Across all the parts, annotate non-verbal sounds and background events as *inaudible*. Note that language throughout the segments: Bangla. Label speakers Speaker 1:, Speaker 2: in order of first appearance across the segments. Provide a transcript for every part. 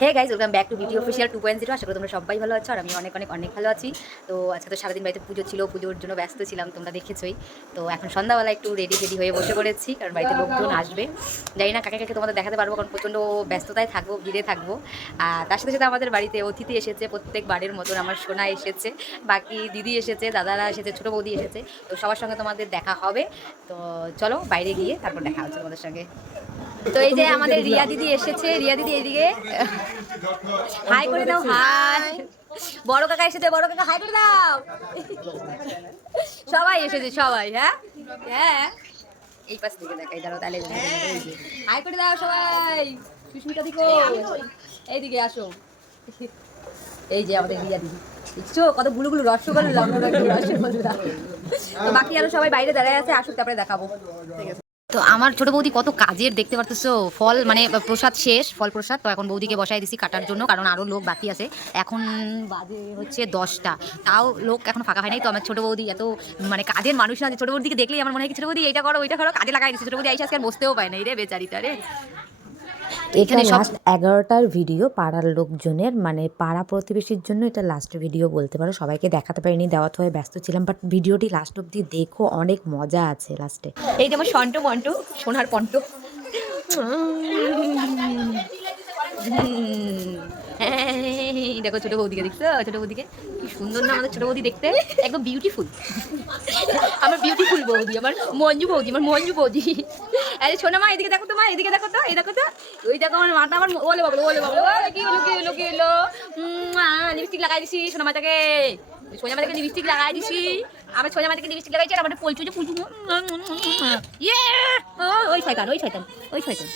Speaker 1: Hey guys welcome back to BT official two point zero আশা করি তোমরা সবাই ভালো আছো আর আমি অনেক অনেক অনেক ভালো আছি। তো আজকে তো সারাদিন বাড়িতে পুজো ছিল, পুজোর জন্য ব্যস্ত ছিলাম, তোমরা দেখেছোই। তো এখন সন্ধ্যাবেলা একটু রেডি রেডি হয়ে বসে পড়েছি, কারণ বাড়িতে লোকজন আসবে। জানি না কাকে কাকে তোমাদের দেখাতে পারব, কারণ প্রচণ্ড ব্যস্ততায় থাকব, ভিড়ে থাকব। আর তার সাথে সাথে আমাদের বাড়িতে অতিথি এসেছে প্রত্যেক বাড়ির মতন আমার সোনা এসেছে, বাকি দিদি এসেছে, দাদারা এসেছে, ছোটো বৌদি এসেছে। তো সবার সঙ্গে তোমাদের দেখা হবে। তো চলো বাইরে গিয়ে তারপর দেখা হচ্ছে তোমাদের সঙ্গে। তো এই যে আমাদের রিয়া দিদি এসেছে, রিয়া দিদি এদিকে হাই করে দাও, হাই। বড় কাকা এসেছে, বড় কাকা হাই করে দাও। সবাই এসেছে, সবাই হ্যাঁ? হ্যাঁ? এই পাশ থেকে দেখাই, দাঁড়াও, তাহলে হাই করে দাও সবাই। সুস্মিতা দিকো এইদিকে আসো। এই যে আমাদের রিয়া দিদি। দেখছ, কতগুলো গুলো রসগোল্লা রসগোল্লা। তো বাকি আরও সবাই বাইরে দাঁড়ায় আছে, আসুক, তারপরে দেখাবো। তো আমার ছোট বৌদি কত কাজের, দেখতে পারতেছো? ফল মানে প্রসাদ শেষ, ফল প্রসাদ। তো এখন বৌদিকে বসাই দিছি কাটার জন্য, কারণ আরও লোক বাকি আছে। এখন বাজে হচ্ছে দশটা। তাও লোক এখন ফাঁকা হয় নাই তো আমার ছোট বৌদি এত মানে কাজের মানুষ না ছোট বৌদিকে দেখলেই আমার মনে হয় ছোটো ছোট বৌদি, এটা করো, ওইটা করো। কাজে লাগাই দিচ্ছি ছোট বৌদি আইসা আজকে বসতেও পায় না এই রে বেচারিটা রে। এখানে
Speaker 2: লাস্ট এগারোটার ভিডিও পাড়ার লোকজনের মানে পাড়া প্রতিবেশীর জন্য এটা লাস্ট ভিডিও বলতে পারো। সবাইকে দেখাতে পারিনি দেওয়াতে হয়ে ব্যস্ত ছিলাম বাট ভিডিওটি লাস্ট অব্দি দেখো অনেক মজা আছে লাস্টে
Speaker 1: এই যেমন সন্টু মন্টু সোনার পন্ট। দেখো ছোট বৌদিকে দেখছ? ছোট বৌদিকে? কি সুন্দর না আমাদের ছোট বৌদি দেখতে? একদম বিউটিফুল আমার বিউটিফুল বৌদি, আমার মঞ্জু বৌদি, আমার মঞ্জু বৌদি। আরে শোনা মা, এদিকে দেখো তো মা, এদিকে দেখো তো, এই দেখো তো। ওই দেখো আমার মাটা আমার ওলে বাবলো ওলে বাবলো কি হলো কি হলো কি হলো? লিপস্টিক লাগাই দিছি, সোনা মাটাকে সোনা মাটাকে লিপস্টিক লাগাই দিছি। আমার সোনা মাটাকে লিপস্টিক লাগাইছি, আর আমাদের পলচু যে ফুলচু ইয়ে! ওই শয়তান ওই শয়তান ওই শয়তান।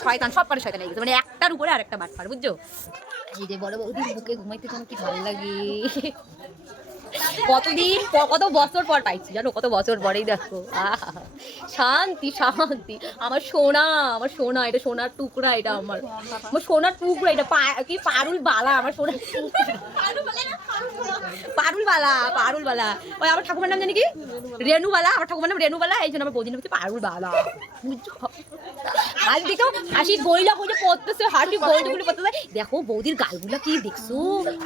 Speaker 1: শয়তান, সব করে শয়তান লেগেছে মানে একটার উপরে আরেকটা বাট পার বুঝছ? এই যে বড় বৌদির বুকে ঘুমাইতে তোমার কি ভালো লাগে। কতদিন কত বছর পর পাইছি জানো? কত বছর পরেই দেখো। শান্তি শান্তি। আমার সোনা আমার সোনা, এটা সোনার টুকরা, এটা আমার। আমার সোনার টুকরা, এটা কি পারুল বালা, আমার সোনার পারুল বালা পারুল বালা ওই আমার ঠাকুমার নাম জানি কি? রেনু বালা আমার ঠাকুমার নাম রেনুবালা এই জন্য আমার বৌদির নাম হচ্ছে পারুল বালা বুঝছ দেখো হাসি গইলা গইলে পড়তেছে হাসি গইলে গইলে পড়তেছে। দেখো বৌদির গালগুলা কি দেখছ?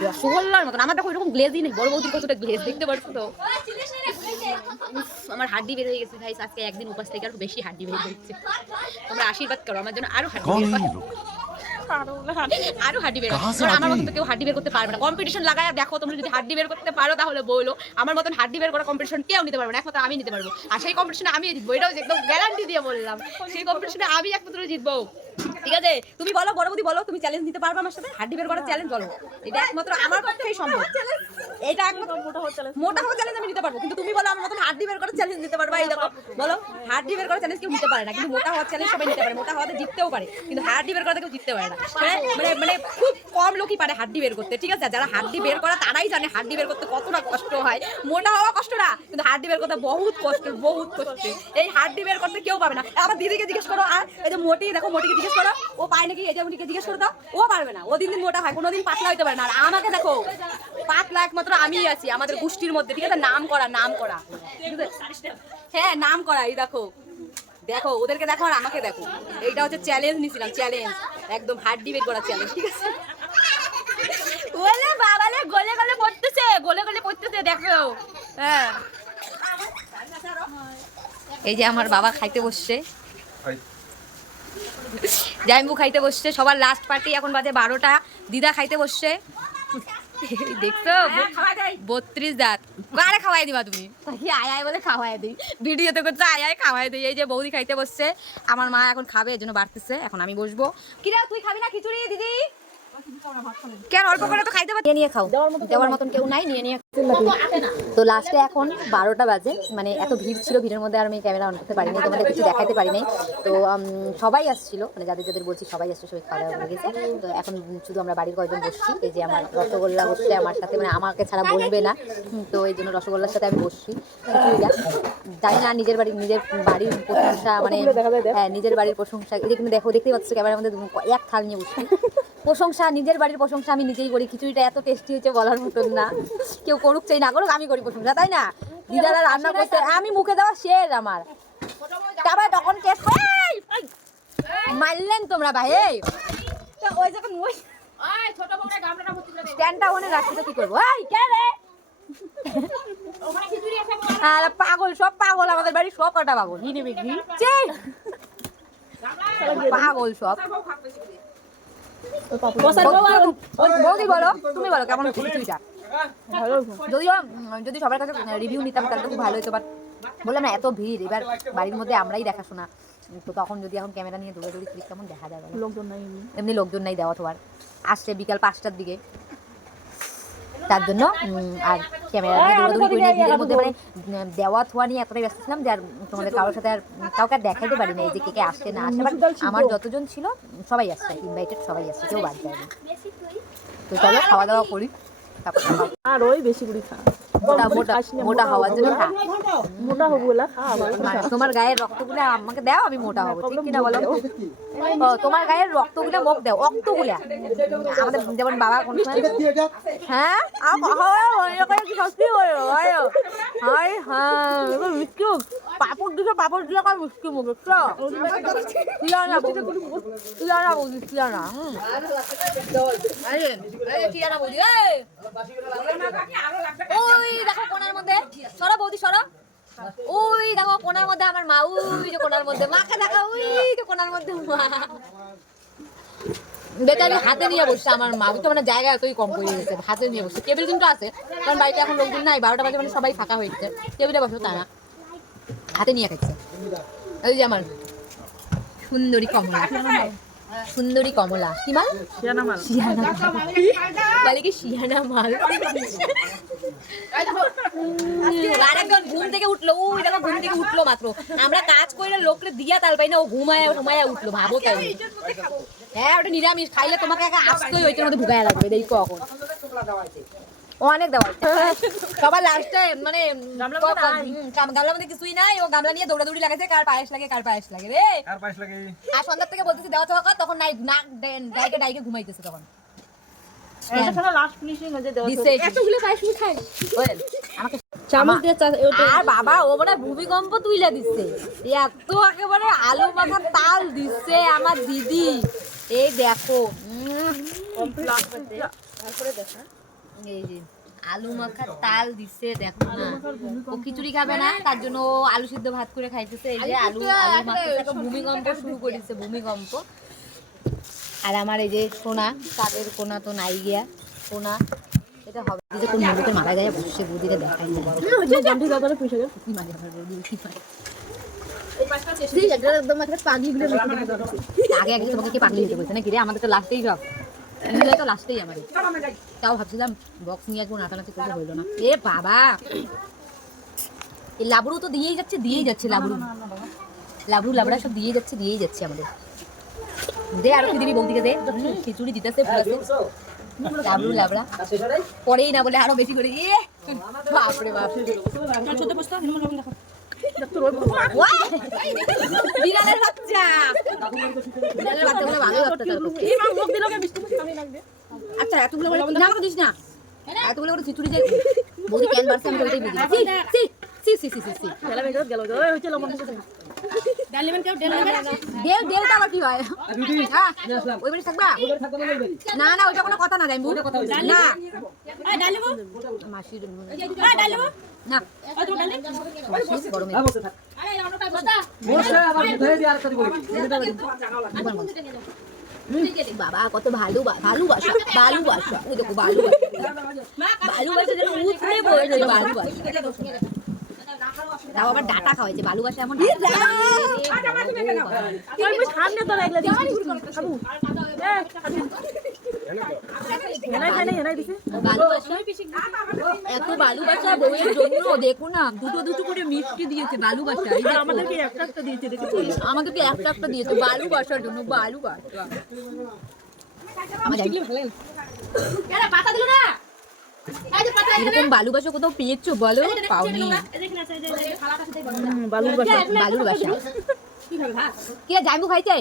Speaker 1: রসগোল্লার মতন। আমার দেখো এরকম গ্লেজই নেই। বড় বৌদির কতটা গ্লেজ দেখতে পারছ তো? আমার হাড্ডি বের হয়ে গেছে ভাই আজকে একদিন উপাস থেকে আরও বেশি হাড্ডি বের হয়েছে তোমরা আশীর্বাদ করো আমার জন্য আরও হাড্ডি আরও হাড্ডি বের আমার
Speaker 3: মতো
Speaker 1: মতন কেউ হাড্ডি বের করতে পারবে না। কম্পিটিশন লাগায় দেখো তোমরা যদি হাড্ডি বের করতে পারো তাহলে বলো আমার মতন হাড্ডি বের করা কম্পিটিশন কেউ নিতে পারবে না। একমাত্র আমি নিতে পারব। আর সেই কম্পিটিশনে আমি জিতবো। এটাও একদম গ্যারান্টি দিয়ে বললাম। সেই কম্পিটিশনে আমি একমাত্র জিতবো। ঠিক আছে তুমি বলো বড়বদি বলো তুমি চ্যালেঞ্জ নিতে পারবে আমার সাথে হাড্ডি বের করার চ্যালেঞ্জ বলো এটা একমাত্র আমার পক্ষেই সম্ভব এটা একমাত্র মোটা হওয়ার চ্যালেঞ্জ মোটা হওয়ার চ্যালেঞ্জ আমি নিতে পারব কিন্তু তুমি বলো আমার মতন হাড্ডি বের করার চ্যালেঞ্জ নিতে পারবা এই দেখো বলো হাড্ডি বের করার চ্যালেঞ্জ কেউ নিতে পারে না কিন্তু মোটা হওয়ার চ্যালেঞ্জ সবাই নিতে পারে মোটা হওয়াতে জিততেও পারে কিন্তু হাড্ডি বের করাতে কেউ জিততে পারে না মানে মানে মানে খুব কম লোকই পারে হাড্ডি বের করতে ঠিক আছে যারা হাড্ডি বের করা তারাই জানে হাড্ডি বের করতে কতটা কষ্ট হয় মোটা হওয়া কষ্ট না কিন্তু হাড্ডি বের করতে বহুত কষ্ট বহুত কষ্ট এই হাড্ডি বের করতে কেউ পাবে না আমার দিদিকে জিজ্ঞেস করো আর এই যে মোটি দেখো মোটিকে জিজ্ঞেস করো ও পায় নাকি? যে উনিকে জিজ্ঞেস করো দাও। ও পারবে না। ও দিন দিন মোটা হয়, কোনোদিন পাতলা হইতে পারে না। আর আমাকে দেখো, পাতলা একমাত্র আমিই আছি, আমাদের গোষ্ঠীর মধ্যে, ঠিক আছে? নাম করা নাম করা। হ্যাঁ নাম করা, এই দেখো। দেখো, ওদেরকে দেখো আর আমাকে দেখো। এইটা হচ্ছে চ্যালেঞ্জ নিছিলাম চ্যালেঞ্জ একদম হাড্ডি বের করা চ্যালেঞ্জ ঠিক আছে? ওলে বাবালে গলে গলে পড়তেছে, গলে গলে পড়তেছে, দেখো। হ্যাঁ। এই যে আমার বাবা খাইতে বসছে। জাইম্বু খাইতে বসছে সবার লাস্ট পার্টি এখন বাজে বারোটা দিদা খাইতে বসছে। দেখছ? বত্রিশ দাঁত। আরে খাওয়াই দিবা তুমি? আয় আয় বলে খাওয়াই দিই। ভিডিওতে করছে আয় আয় খাওয়াই দিই। এই যে বৌদি খাইতে বসছে আমার মা এখন খাবে এই জন্য বাড়তেছে এখন আমি বসবো। কিরা তুই খাবি না খিচুড়ি দিদি? কেন অল্প করে তো খাইতে পারি নিয়ে খাও। দেওয়ার মতন কেউ নাই নিয়ে নিয়ে তো লাস্টে এখন বারোটা বাজে মানে এত ভিড় ছিল ভিড়ের মধ্যে আর আমি ক্যামেরা অন করতে পারিনি তোমাদের কিছু দেখাতে পারিনি তো সবাই আসছিল মানে যাদের যাদের বলছি সবাই আসছে সবাই খাওয়া দাওয়া গেছে। তো এখন শুধু আমরা বাড়ির কয়েকজন বসছি এই যে আমার রসগোল্লা বসছে আমার সাথে মানে আমাকে ছাড়া বসবে না। তো এই জন্য রসগোল্লার সাথে আমি বসছি। জানি না নিজের বাড়ির নিজের বাড়ির প্রশংসা মানে হ্যাঁ নিজের বাড়ির প্রশংসা। যে দেখো দেখতেই পাচ্ছ ক্যামেরার মধ্যে এক থাল নিয়ে বসছি। প্রশংসা নিজের বাড়ির প্রশংসা আমি নিজেই করি। খিচুড়িটা এত টেস্টি হয়েছে বলার মতন না। কেউ করুক চাই না করুক আমি করি প্রশংসা তাই না? দিদারা রান্না করতে আমি মুখে দেওয়া শেষ আমার। তারপরে তখন টেস্ট মারলেন তোমরা ভাই এই। ওই যখন ওই স্ট্যান্ডটা ওখানে রাখছি তো কি করব? এই কে রে?
Speaker 4: ওখানে খিচুড়ি আছে
Speaker 1: আর পাগল সব পাগল আমাদের বাড়ি সব কটা পাগল। হিনে পাগল সব। বৌদি বলো তুমি বলো কেমন হচ্ছে খিচুড়িটা যদিও যদি সবার কাছে রিভিউ নিতাম তাহলে তো খুব ভালো হতো বাট বললাম না এত ভিড় এবার বাড়ির মধ্যে আমরাই দেখাশোনা। তো তখন যদি এখন ক্যামেরা নিয়ে দৌড়ে দৌড়ি করি কেমন দেখা যাবে?
Speaker 5: লোকজন নাই
Speaker 1: এমনি। লোকজন নাই দেওয়া তোমার আসছে বিকাল পাঁচটার দিকে। তার জন্য আর ক্যামেরা দৌড়াদৌড়ি করি না ভিড়ের মধ্যে মানে দেওয়া থোয়া নিয়ে এতটাই ব্যস্ত ছিলাম যে আর তোমাদের কারোর সাথে আর কাউকে আর দেখাতে পারি না এই যে কে কে আসছে না আসে বাট আমার যতজন ছিল সবাই আসছে ইনভাইটেড সবাই আসছে কেউ বাদ যায়নি। তো চলো খাওয়া দাওয়া করি তারপর
Speaker 5: আর ওই বেশি করে খা।
Speaker 1: মোটা মোটা মোটা হওয়ার জন্য খা
Speaker 5: মোটা হব বলে? খা আবার
Speaker 1: মানে তোমার গায়ের রক্তগুলো আমাকে দাও আমি মোটা হব। ঠিক কিনা বলো? তোমার গায়ের রক্তগুলো মোক দাও রক্তগুলা আমাদের যেমন বাবা কোন হ্যাঁ? হ্যাঁ পাপড় দিছো পাপড় দিয়ে কার মিষ্টি মুখ আরে এই টিয়ানা বৌদি এই। ওই দেখো কোনার মধ্যে। সরো বৌদি সরো। ওই দেখো কোনার মধ্যে আমার মা ওই যে কোনার মধ্যে। মাকে দেখা ওই যে কোনার মধ্যে মা। বেচারি হাতে নিয়ে বসছে আমার মা। বুঝতে মানে জায়গা এতই কম করে গেছে হাতে নিয়ে বসছে। টেবিল কিন্তু আছে কারণ বাড়িতে এখন লোকজন নাই বারোটা বাজে মানে সবাই ফাঁকা হয়ে গেছে। টেবিলে বসে তা না হাতে নিয়ে খাচ্ছে। ওই যে আমার সুন্দরী কমলা। সুন্দরী কমলা। কি মাল
Speaker 5: শিয়ানা মাল।
Speaker 1: শিয়ানা মাল। বলে কি শিয়ানা মাল? আর একজন ঘুম থেকে উঠল ওই দেখো ঘুম থেকে উঠল মাত্র। আমরা কাজ করলে লোকরে দিয়া তাল পাই না ও ঘুমায় ঘুমায় উঠল ভাবো তাই হ্যাঁ ওটা নিরামিষ খাইলে তোমাকে একা আসতেই ওইটার মধ্যে ভুগায় লাগবে দেখো এখন অনেক দেওয়া সবার লাস্টে মানে
Speaker 5: গামলার মধ্যে নাই।
Speaker 1: হুম, গাম- গামলার মধ্যে কিছুই নাই ও গামলা নিয়ে দৌড়াদৌড়ি লাগাইছে কার পায়েস লাগে কার পায়েস লাগে রে।
Speaker 6: আর পাইস লাগে?
Speaker 1: আর সন্ধ্যার থেকে বলতেছি দেওয়া তখন নাই নাক ডে- ডাইকে ডাইকে ঘুমাইতেছে তখন।
Speaker 5: এটা ছাড়া লাস্ট ফিনিশিং হয়ে দেওয়া
Speaker 1: এতগুলো পায়েস তুমি খাই আমাকে
Speaker 5: চামচ দিয়ে
Speaker 1: আর বাবা ও মানে ভূমিকম্প তুইলা দিচ্ছে। এত একেবারে আলু মাখার তাল দিচ্ছে আমার দিদি। এই দেখো। এই যে আলু মাখার তাল দিচ্ছে দেখো না। ও খিচুড়ি খাবে না তার জন্য ও আলু সিদ্ধ ভাত করে খাইতেছে। এই যে আলু ভূমিকম্প শুরু করে দিচ্ছে ভূমিকম্প। আর আমার এই যে সোনা তাদের কোনা তো নাই গিয়া। সোনা এটা হবে যে কোন মারা বৌদিটা দেখাই না। কি আমার বৌদি কি
Speaker 5: ঠিক আছে। একদম একটা পাগলি গুলো
Speaker 1: আগে আগে তোমাকে কি পাগলি হতে বলছে নাকি রে? আমাদের তো লাস্টেই সব তো লাস্টেই আমাদের। তাও ভাবছিলাম বক্স নিয়ে আসব হইল না। এ বাবা! এই লাবড়ু তো দিয়েই যাচ্ছে দিয়েই যাচ্ছে লাবড়ু। লাবড়ু লাবড়া সব দিয়েই যাচ্ছে দিয়েই যাচ্ছে আমাদের। দে আর কি দিবি বৌদিকে দে। খিচুড়ি দিতেছে লাবড়ু লাবড়া। পরেই না বলে আরও বেশি করে। ইয়ে! বাপরে বাপ। ওয়াই! বিড়ালের বাচ্চা বিড়ালের বাচ্চাগুলো ভালো লাগতো। আচ্ছা এতগুলো করে না আমাকে দিস না। এতগুলো করে খিচুড়ি যে বৌদি ক্যান বাড়ছে আমি ওইটাই বুঝি C C C C C C দেল দেলটা আবার কি হয়? হ্যাঁ ওই বাড়ি থাকবা? না না ওইটা কোনো কথা না জানবু না। মাসির না। গরমে। বাবা কত ভালো ভালোবাসা ভালোবাসা ওই দেখো ভালোবাসা ভালোবাসা যেন উতলে পড়েছে ভালোবাসা তাও আবার ডাটা খাওয়াইছে এমন
Speaker 5: সামনে তো লাগলে
Speaker 1: এত বউয়ের জন্য দেখো না দুটো দুটো করে মিষ্টি দিয়েছে
Speaker 5: আমাদেরকে একটা একটা দিয়েছে দেখেছি
Speaker 1: আমাদেরকে একটা একটা দিয়েছে ভালোবাসার জন্য ভালোবাসা আমার জানি এরকম ভালোবাসা কোথাও পেয়েছ? বলো পাওনি।
Speaker 5: বালুর বাসা
Speaker 1: বালুর বাসা কি রে, জাইবু খাইছে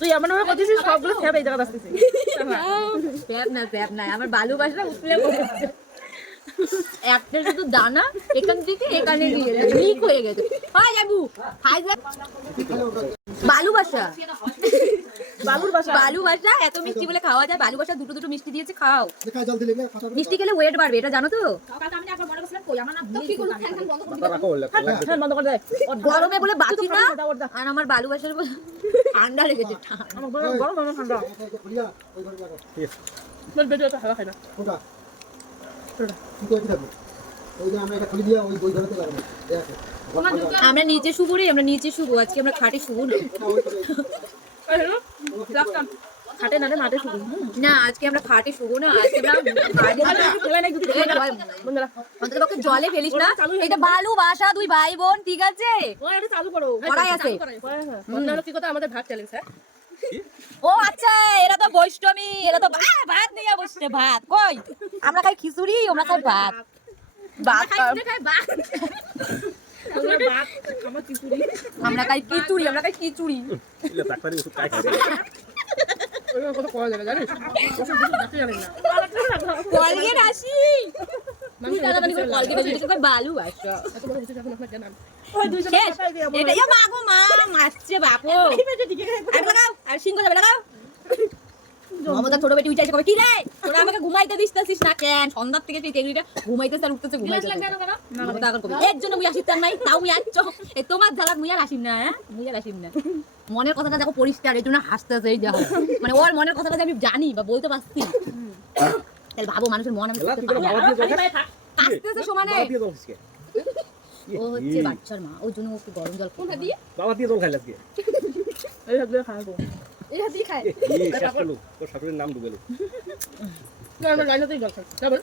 Speaker 5: তুই আমার ভাবে করতেছিস সবগুলো খেয়ে এই
Speaker 1: আসতেছিস। *laughs* না না আমার বালু বাসা উঠলে একটা শুধু দানা এখান থেকে এখানে গিয়ে লিক হয়ে গেছে হয় যাবু যা বালু বাসা
Speaker 5: বাসা
Speaker 1: বালু বাসা এত মিষ্টি বলে খাওয়া যায় বালু বাসা দুটো দুটো মিষ্টি দিয়েছে খাও মিষ্টি খেলে ওয়েট বাড়বে এটা জানো তো
Speaker 5: হ্যাঁ বন্ধ করে দেয়
Speaker 1: গরমে বলে বাঁচি না। আর আমার বালু বাসার ঠান্ডা লেগেছে ঠান্ডা
Speaker 5: আমার
Speaker 1: নিচে শুবো রে আমরা নিচে শুবো। আজকে আমরা খাটে শুবো না।
Speaker 5: খাটে। না রে মাঠে শুধু
Speaker 1: না আজকে আমরা খাটে শুবো না। আজকে আমরা এই জল- ফেলিস না। এটা ভালোবাসা দুই ভাই বোন ঠিক আছে?
Speaker 5: চালু করো।
Speaker 1: কড়াই আছে।
Speaker 5: হ্যাঁ হ্যাঁ। আমাদের ভাত চ্যালেঞ্জ হ্যাঁ?
Speaker 1: ও আচ্ছা এরা তো বৈষ্ণবী এরা তো ভাত দিয়া বসছে ভাত কই? আমরা খাই খিচুড়ি ওরা খাই ভাত। ভাত
Speaker 5: আমরা
Speaker 1: খাই খিচুড়ি আমরা খাই খিচুড়ি কলগেট আসি। বালু আর সিংহ যাবে লাগাও মমতা ছোট বেটি উঠে কবে কি রে? তোরা আমাকে ঘুমাইতে না কেন? সন্ধ্যার থেকে তুই তেগুলিটা ঘুমাইতেছে আর উঠতেছে ঘুমাইতে এর জন্য মুই আসিস নাই তাও মুই আসছো এ তোমার জ্বালাক মুই আর আসিম না হ্যাঁ? মুই আর আসিম না। মনের কথাটা দেখো পরিষ্কার এই জন্য হাসতেছে এই যা মানে ওর মনের কথাটা আমি জানি বা বলতে পারছি। তাহলে ভাবো মানুষের মন হাসতেছে সমানে
Speaker 7: খাইছে
Speaker 1: ও হচ্ছে বাচ্চার মা ওর জন্য ওকে গরম জল কোনটা দিয়ে?
Speaker 7: বাবা দিয়ে জল খাইলে আজকে।
Speaker 5: এই হাত দিয়ে খাব।
Speaker 1: এই হাত দিয়ে খায়
Speaker 7: এই শেষ করল। তোর শাশুড়ির নাম ডুবেলো
Speaker 5: না আমরা লাইনাতেই জল খাই যাবেন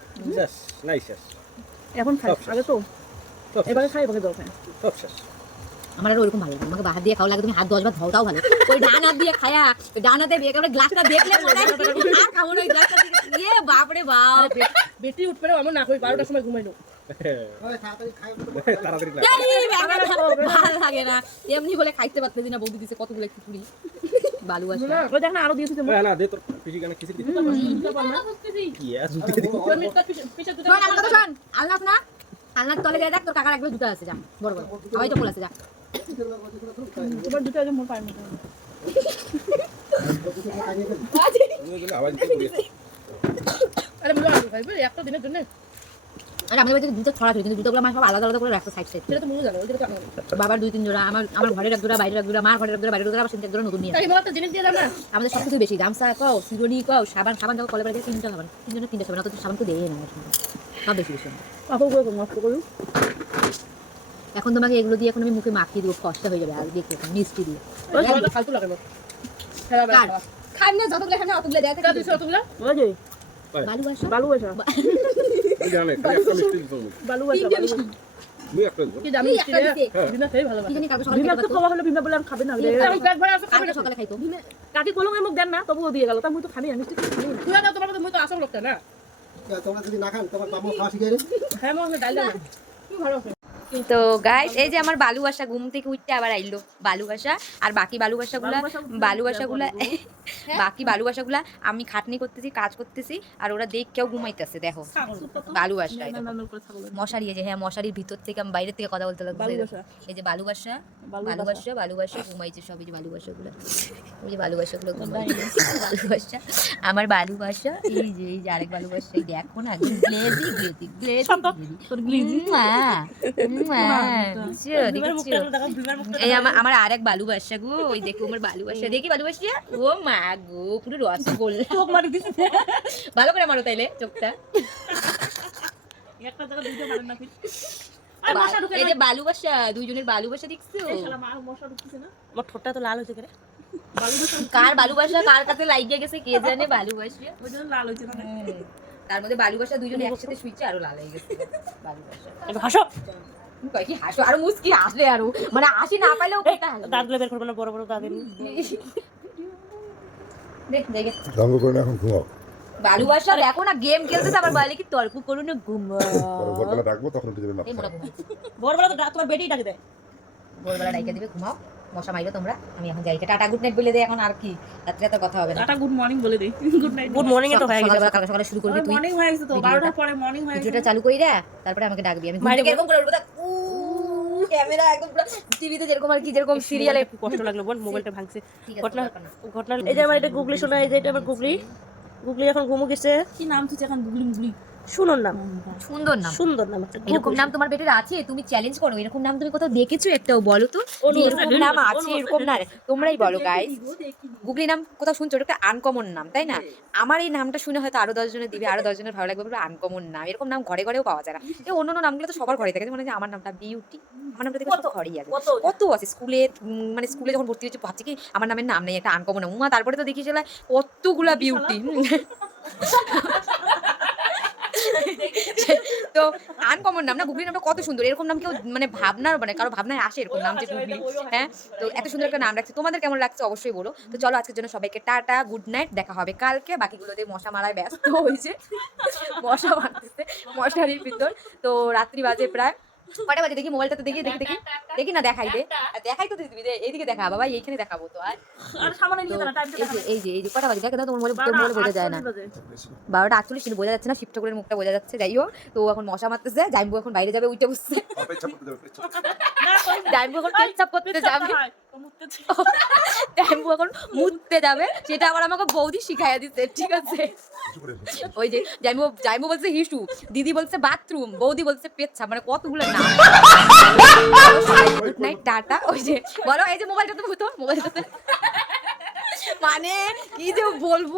Speaker 7: শেষ
Speaker 5: এখন খাই। আগে তো। এবারে খাই এবারে জল খাই।
Speaker 7: সব শেষ।
Speaker 1: আমার আর ওরকম ভালো লাগে আমাকে বাহাত দিয়ে খাওয়া লাগে তুমি হাত দশ বার ধোটাও ভালো ওই ডান হাত দিয়ে খায়া ওই ডান হাতে দিয়ে আমরা গ্লাসটা দেখলে মনে হয় আর খাব না ওই গ্লাসটা ইয়ে বাপরে বাপ
Speaker 5: বেটি উঠবে আমার না কই বারোটার সময় ঘুমাইলো
Speaker 1: ভালো লাগে না। এমনি বলে খাইতে পারতেছি না বৌদি দিছে কতগুলো বালু
Speaker 5: ওই দেখ না আরও দিয়েছি
Speaker 7: ওই না দে তোর গানে কি আছে জুতে দি
Speaker 1: শোন আমার কথা শোন। আলনাথ না আলনাথ তলে গিয়ে দেখ তোর কাকার একবার জুতা আছে যা বড় বড়। সবাই তো আছে যা।
Speaker 5: একটা দিনের জন্য?
Speaker 1: আর আমাদের বাড়িতে ছড়া কিন্তু আমার সব আলাদা আলাদা করে রাখতে সাইড সাইড
Speaker 5: সেটা তো জানো ওই যেটা
Speaker 1: বাবার দুই তিন জোড়া আমার আমার ঘরের এক জোড়া বাইরের এক জোড়া মার ঘরের এক জোড়া বাইরের জোড়া আবার সেটা জোড়া নতুন নিয়ে
Speaker 5: তাই বাবা তো জিনিস দিয়ে দাও না।
Speaker 1: আমাদের সব কিছু বেশি গামছা কও সিরনি কও সাবান সাবান কলে বাড়িতে তিনটা সাবান তিনজনের তিনটা সাবান অত সাবান তো দেয় না। সব বেশি বেশি।
Speaker 5: আপু করে নষ্ট করুন
Speaker 1: এখন তোমাকে এগুলো দিয়ে এখন আমি মুখে মাখিয়ে দেবো ফসটা হয়ে যাবে আর দেখো মিষ্টি দিয়ে।
Speaker 5: ফালতু লাগে না।
Speaker 1: যতগুলো খাই না অতগুলো ভালোবাসা।
Speaker 5: খাবে কাকি কলমে মুখ দেন না তবুও দিয়ে গেল। তা মুই তো খাবি না মিষ্টি না। তোমার তো মুই তো আসল লোকটা না।
Speaker 6: তোমরা যদি না খান তোমার বাবা খাওয়া শিখে
Speaker 5: হ্যাঁ মনে ডাল কি ভালো আছে।
Speaker 1: তো গাইস এই যে আমার বালুবাসা ঘুম থেকে উঠতে আবার আইলো। বালুবাসা আর বাকি বালুবাসাগুলা বালুবাসাগুলা *laughs* বাকি বালুবাসাগুলা আমি খাটনি করতেছি কাজ করতেছি আর ওরা দেখ কেউ ঘুমাইতেছে দেখো। বালুবাসা। এই দেখো। মশারি যে হ্যাঁ মশারির ভিতর থেকে আমি বাইরে থেকে কথা বলতে লাগছি
Speaker 5: বালুবাসা।
Speaker 1: এই যে বালুবাসা
Speaker 5: বালুবাসা।
Speaker 1: বালুবাসা বালুবাসা ঘুমাইছে সব এই যে বালুবাসা গুলো এই যে বালু বালুবাসা গুলো বালুবাসা আমার বালুবাসা এই যে এই যে আরেক বালুবাসা এই দেখো না গ্লেজি গ্লেজি গ্লেজি
Speaker 5: গ্লিজি।
Speaker 1: মা এই আমার আমার আরেক বালুবাসা গো ওই দেখো আমার বালুবাসা দেখি বালুবাসা ও মা গো পুরো রসগোল্লা ভালো করে মারো তাইলে চোখটা।
Speaker 5: একটা
Speaker 1: এই যে বালুবাসা দুইজনের বালুবাসা দেখছ?
Speaker 5: আমার ঠোঁটটা তো লাল হয়েছে কেন
Speaker 1: কার বালুবাসা কার কাছে লাগিয়ে গেছে কে জানে বালুবাসা
Speaker 5: ওই জন্য লাল হয়েছে না?
Speaker 1: তার মধ্যে বালুবাসা দুইজনে একসাথে শুইছে আরও লাল হয়ে গেছে। বালুবাসা
Speaker 5: হাসো
Speaker 1: তুমি কয় কি হাসো? আর মুসকি হাসলে আরও। মানে হাসি না পাইলেও কেটে হাসবে।
Speaker 5: দাঁতগুলো বের করবে না বড় বড় দাঁতের
Speaker 1: দেখ দেখে।
Speaker 8: রঙ করে এখন ঘুমাও।
Speaker 1: বালুবাসা দেখো না গেম খেলতেছে আবার বলে কি তর্ক করো না ঘুমা
Speaker 8: পরে ভোরবেলা ডাকবো তখন উঠে যাবে না।
Speaker 5: বড় তো তোমার বেটি ডাকে দেয়।
Speaker 1: ভোরবেলা ডাকে দিবে ঘুমাও। মশা মাইলো তোমরা। আমি এখন যাই। টাটা গুড নাইট বলে দে এখন আর কি? রাত্রে তো কথা হবে না।
Speaker 5: টাটা গুড মর্নিং বলে দিই *laughs* গুড নাইট।
Speaker 7: গুড মর্নিং এ তো হয়ে গেছে।
Speaker 1: কালকে সকালে শুরু করবি তুই।
Speaker 5: মর্নিং হয়ে গেছে তো
Speaker 1: ভিডিওটা।
Speaker 5: বারোটার পরে মর্নিং হয়ে গেছে।
Speaker 1: ভিডিওটা চালু করি রে। তারপরে আমাকে ডাকবি। আমি ঘুম এরকম করে দেখ ক্যামেরা একদম পুরো টিভিতে যেরকম আর কি যেরকম সিরিয়ালে
Speaker 7: কষ্ট লাগল বোন মোবাইলটা ভাঙছে। ঘটনা
Speaker 1: না।
Speaker 7: ঘটনা এই যে আমার এটা গুগলি শোনা এই যে এটা আমার গুগলি। গুগলি এখন ঘুমু গেছে
Speaker 5: কি নাম তুই এখন গুগলি মুগলি
Speaker 7: শুনুন নাম।
Speaker 1: সুন্দর নাম।
Speaker 7: সুন্দর নাম।
Speaker 1: এরকম নাম তোমার বেটের আছে? তুমি চ্যালেঞ্জ করো এরকম নাম তুমি কোথাও দেখেছ একটাও বলো তো? এরকম নাম আছে এরকম না তোমরাই বলো গাইস গুগলি নাম কোথাও শুনছো? এটা একটা আনকমন নাম তাই না? আমার এই নামটা শুনে হয়তো আরও দশজনের দিবে আরও দশজনের ভালো লাগবে পুরো আনকমন নাম। এরকম নাম ঘরে ঘরেও পাওয়া যায় না। এই অন্য অন্য নামগুলো তো সবার ঘরে থাকে। যেমন আমার নামটা বিউটি আমার নামটা দেখে সব ঘরেই আছে।
Speaker 7: কত
Speaker 1: কত আছে? স্কুলে মানে স্কুলে যখন ভর্তি হচ্ছে ভাবছি কি আমার নামের নাম নেই একটা আনকমন নাম। উমা তারপরে তো দেখি সেটা কতগুলা বিউটি *laughs* তো আনকমন নাম না গুগলির নামটা কত সুন্দর। এরকম নাম কেউ মানে ভাবনার মানে কারও ভাবনায় আসে এরকম নাম যে গুগলি হ্যাঁ? তো এত সুন্দর একটা নাম রাখছে। তোমাদের কেমন লাগছে অবশ্যই বলো। তো চলো আজকের জন্য সবাইকে টাটা গুড নাইট দেখা হবে কালকে। বাকিগুলোতে মশা মারায় ব্যস্ত হয়েছে। মশা মারতেছে, মশারির ভিতর। তো রাত্রি বাজে প্রায়। কটা বাজে দেখি? মোবাইলটা তো দেখি দেখি দেখি। দেখি না দেখাই দে। আর দেখাই তো দিবি এইদিকে দেখা বাবা এইখানে দেখাবো তো। আর
Speaker 5: আর সামনে নিয়ে দাঁড়া টাইমটা
Speaker 1: এই যে এই যে এই যে কটা বাজে? দেখে দাও তোমার মোবাইল মোবাইল বোঝা যায় না। বারোটা আটচল্লিশ কিন্তু বোঝা যাচ্ছে না শিব ঠাকুরের মুখটা বোঝা যাচ্ছে। যাই হোক তো এখন মশা মারতেছে জাইম্বু এখন বাইরে যাবে উঠে বসছে। *laughs* জাইম্বু এখন পেচ্ছাপ করতে যাবে। জাইম্বু এখন মুততে যাবে। *laughs* সেটা আবার আমাকে বৌদি শিখাইয়া দিতে ঠিক আছে? ওই যে ডাইম্বু ডাইম্বু বলছে হিসু দিদি বলছে বাথরুম বৌদি বলছে পেচ্ছাপ মানে কতগুলো নাম। *laughs* Good night tata. ওই যে বলো এই যে মোবাইলটা তো ভূত মোবাইলটাতে। মানে কি যে বলব?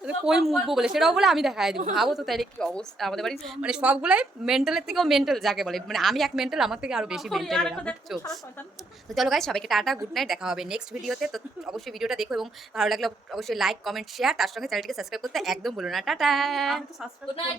Speaker 1: মানে কই মুখবো বলে? সেটাও বলে আমি দেখাই দিব। ভাবো তো তাইলে কি অবস্থা আমাদের বাড়ি মানে সবগুলাই মেন্টালের থেকেও মেন্টাল যাকে বলে। মানে আমি এক মেন্টাল আমার থেকে আরও বেশি মেন্টাল বুঝছ? তো চলো গাইস সবাইকে টাটা গুড নাইট দেখা হবে নেক্সট ভিডিওতে তো। অবশ্যই ভিডিওটা দেখো এবং ভালো লাগলে অবশ্যই লাইক কমেন্ট শেয়ার তার সঙ্গে চ্যানেলটিকে সাবস্ক্রাইব করতে একদম বলো না। টাটা!
Speaker 5: সাবস্ক্রাইব